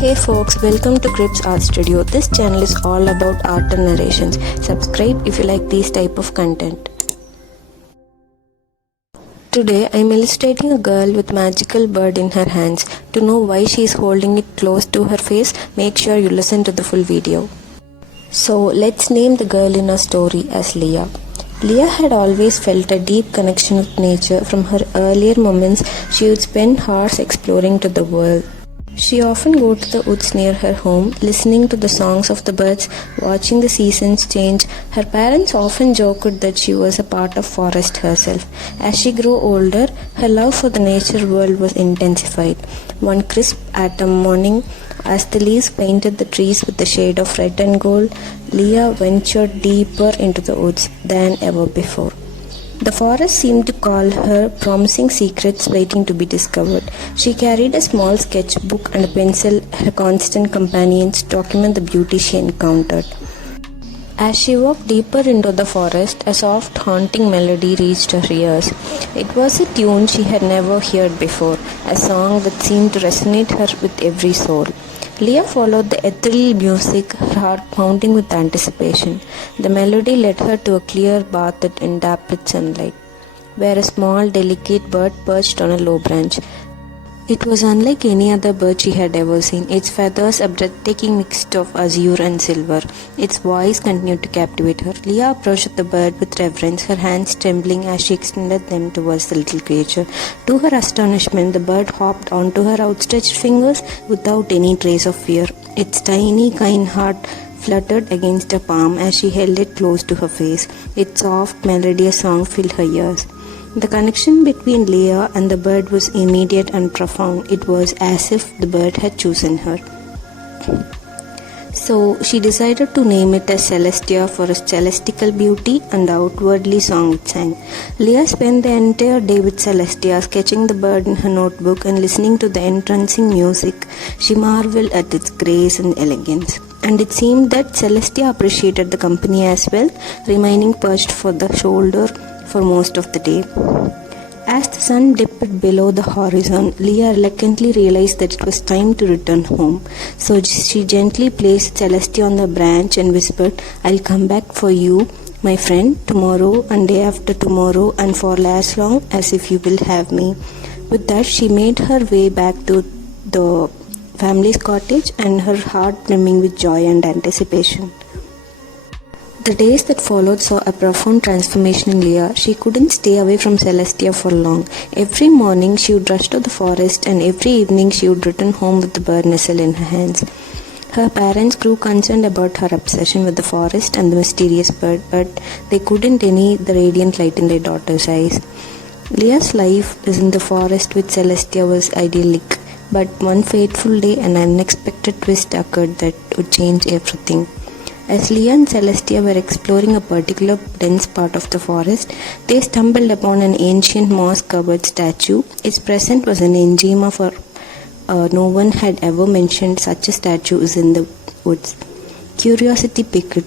Hey folks, welcome to Crips Art Studio. This channel is all about art and narrations. Subscribe if you like these type of content. Today I am illustrating a girl with magical bird in her hands. To know why she is holding it close to her face, make sure you listen to the full video. So let's name the girl in our story as Leah. Leah had always felt a deep connection with nature. From her earlier moments, she would spend hours exploring to the world. She often go to the woods near her home, listening to the songs of the birds, watching the seasons change. Her parents often joked that she was a part of forest herself. As she grew older, her love for the nature world was intensified. One crisp autumn morning, as the leaves painted the trees with the shade of red and gold, Leah ventured deeper into the woods than ever before. The forest seemed to call her, promising secrets waiting to be discovered. She carried a small sketchbook and a pencil, her constant companions, to document the beauty she encountered. As she walked deeper into the forest, a soft, haunting melody reached her ears. It was a tune she had never heard before, a song that seemed to resonate her with every soul. Leah followed the ethereal music, her heart pounding with anticipation. The melody led her to a clear bath in dappled sunlight, where a small, delicate bird perched on a low branch. It was unlike any other bird she had ever seen, its feathers a breathtaking mix of azure and silver. Its voice continued to captivate her. Leah approached the bird with reverence, her hands trembling as she extended them towards the little creature. To her astonishment, the bird hopped onto her outstretched fingers without any trace of fear. Its tiny, kind heart fluttered against her palm as she held it close to her face. Its soft, melodious song filled her ears. The connection between Leah and the bird was immediate and profound. It was as if the bird had chosen her. So she decided to name it as Celestia for its celestial beauty and the outwardly song it sang. Leah spent the entire day with Celestia, sketching the bird in her notebook and listening to the entrancing music. She marveled at its grace and elegance. And it seemed that Celestia appreciated the company as well, remaining perched for the shoulder for most of the day. As the sun dipped below the horizon, Leah reluctantly realized that it was time to return home. So she gently placed Celestia on the branch and whispered, "I'll come back for you, my friend, tomorrow and day after tomorrow and for as long as if you will have me." With that, she made her way back to the family's cottage and her heart brimming with joy and anticipation. The days that followed saw a profound transformation in Leah. She couldn't stay away from Celestia for long. Every morning she would rush to the forest and every evening she would return home with the bird nestle in her hands. Her parents grew concerned about her obsession with the forest and the mysterious bird, but they couldn't deny the radiant light in their daughter's eyes. Leah's life in the forest with Celestia was idyllic, but one fateful day an unexpected twist occurred that would change everything. As Leah and Celestia were exploring a particular dense part of the forest, they stumbled upon an ancient moss-covered statue. Its presence was an enigma, for no one had ever mentioned such a statue is in the woods. Curiosity piqued.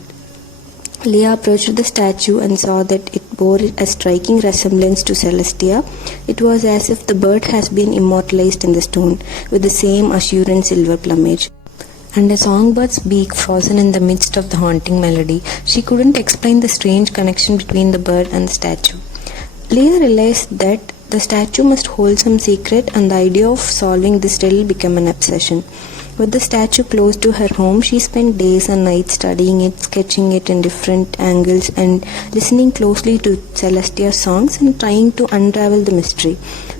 Leah approached the statue and saw that it bore a striking resemblance to Celestia. It was as if the bird has been immortalized in the stone, with the same azure and silver plumage and a songbird's beak frozen in the midst of the haunting melody. She couldn't explain the strange connection between the bird and the statue. Leah realized that the statue must hold some secret, and the idea of solving this riddle became an obsession. With the statue close to her home, she spent days and nights studying it, sketching it in different angles, and listening closely to Celestia's songs and trying to unravel the mystery.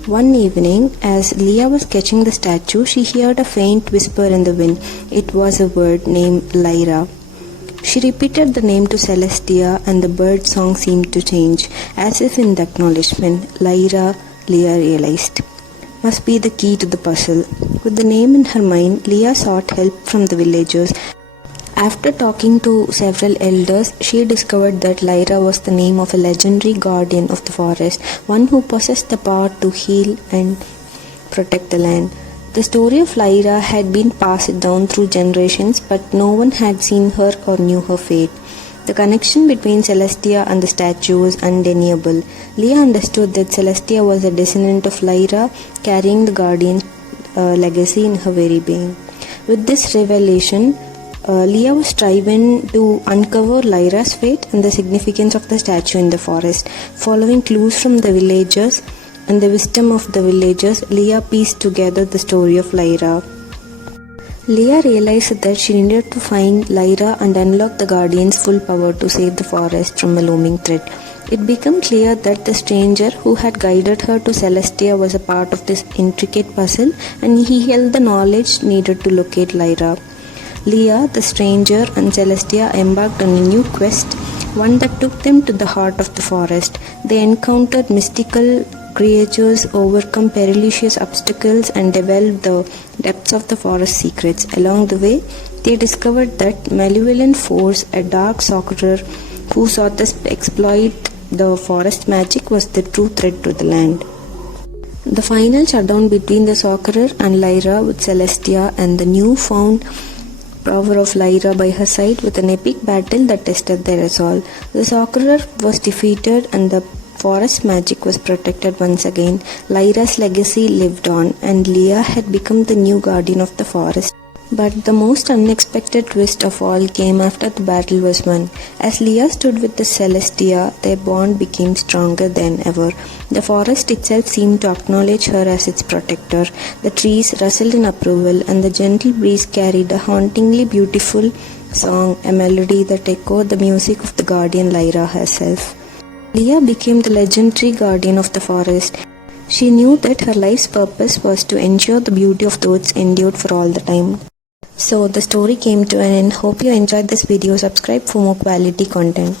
One evening, as Leah was sketching the statue, she heard a faint whisper in the wind. It was a word named Lyra. She repeated the name to Celestia, and the bird song seemed to change, as if in the acknowledgement. Lyra, Leah realized, must be the key to the puzzle. With the name in her mind, Leah sought help from the villagers. After talking to several elders, she discovered that Lyra was the name of a legendary guardian of the forest, one who possessed the power to heal and protect the land. The story of Lyra had been passed down through generations, but no one had seen her or knew her fate. The connection between Celestia and the statue was undeniable. Leah understood that Celestia was a descendant of Lyra, carrying the guardian's legacy in her very being. With this revelation, Leah was striving to uncover Lyra's fate and the significance of the statue in the forest. Following clues from the villagers and the wisdom of the villagers, Leah pieced together the story of Lyra. Leah realized that she needed to find Lyra and unlock the Guardian's full power to save the forest from a looming threat. It became clear that the stranger who had guided her to Celestia was a part of this intricate puzzle, and he held the knowledge needed to locate Lyra. Leah, the stranger, and Celestia embarked on a new quest, one that took them to the heart of the forest. They encountered mystical creatures, overcome perilous obstacles, and delved the depths of the forest secrets. Along the way, they discovered that malevolent force, a dark sorcerer who sought to exploit the forest magic, was the true threat to the land. The final showdown between the sorcerer and Lyra, with Celestia and the newfound power of Lyra by her side, with an epic battle that tested their resolve. The sorcerer was defeated and the forest magic was protected once again. Lyra's legacy lived on, and Leah had become the new guardian of the forest. But the most unexpected twist of all came after the battle was won. As Leah stood with the Celestia, their bond became stronger than ever. The forest itself seemed to acknowledge her as its protector. The trees rustled in approval, and the gentle breeze carried a hauntingly beautiful song, a melody that echoed the music of the guardian Lyra herself. Leah became the legendary guardian of the forest. She knew that her life's purpose was to ensure the beauty of the woods endured for all the time. So the story came to an end. Hope you enjoyed this video. Subscribe for more quality content.